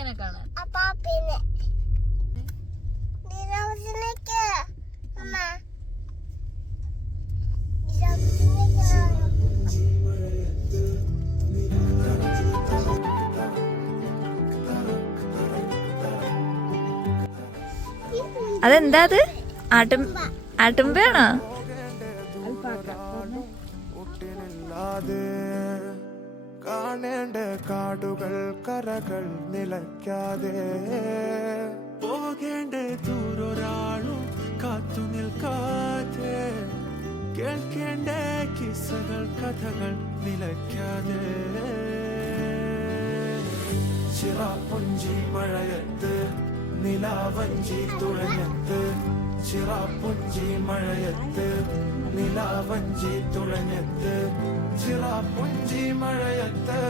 പാപ്പിനെ കാണാൻ. അതെന്താ അത്? ആട്ടുമ്പയാണോ? കാണേണ്ട കാടുകൾ കരകൾ നിലയ്ക്കാതെ പോകേണ്ട ദൂരൊരാളും കാത്തു നിൽക്കാതെ കേൾക്കേണ്ട കിസ്സകൾ കഥകൾ നിലയ്ക്കാതെ ചിറാപ്പുഞ്ചി മഴയത്ത് നിലാവഞ്ചി തുഴഞ്ഞത്ത് ചിറാപ്പുഞ്ചി മഴയത്ത് നിലാവഞ്ചി തുഴഞ്ഞത്ത് ചിറാപ്പുഞ്ചി മഴയത്ത്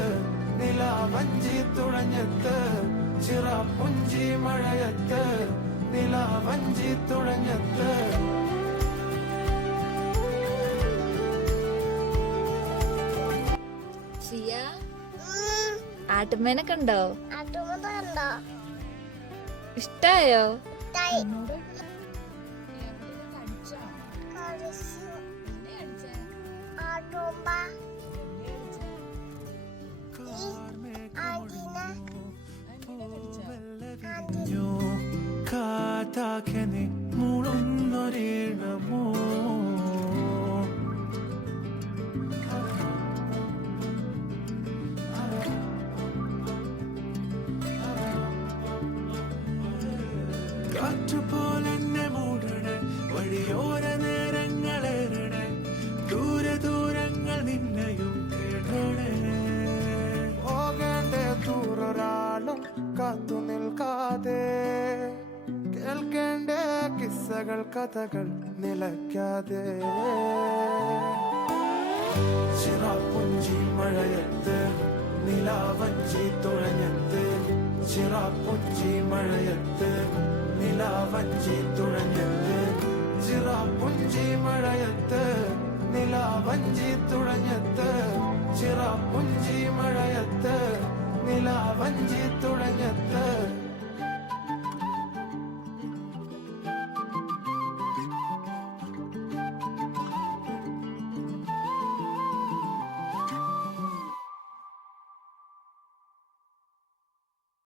നിലാവഞ്ചി തുഴഞ്ഞത്ത് ചിറാപ്പുഞ്ചി മഴയത്ത് നിലാവഞ്ചി തുഴഞ്ഞത്ത് ആട്ടുമ്മേനെ കണ്ടോ? ഇഷ്ടായോ? കാതാഖനെ മുളുന്നൊരിടമോ കാറ്റുപോലെന്നെ മൂടണേ വഴിയോര നേരങ്ങളേറണേ ദൂരെ ദൂരങ്ങൾ നിന്നെയും കേടണേ പോകേണ്ട ദൂരൊരാളും കാത്തു നിൽക്കാതെ കേൾക്കേണ്ട കിസ്സകൾ കഥകൾ നിലയ്ക്കാതെ ചിറാപ്പുഞ്ചി മഴയത്ത് നിലാവഞ്ചി തുഴഞ്ഞത്ത് ചിറാപ്പുഞ്ചി മഴയത്ത് നിലാവഞ്ചി തുഴഞ്ഞത്ത് ചിറാപ്പുഞ്ചി മഴയത്ത് നിലാവഞ്ചി തുഴഞ്ഞത്ത് ചിറാപ്പുഞ്ചി മഴയത്ത് നിലാവഞ്ചി തുഴഞ്ഞത്ത്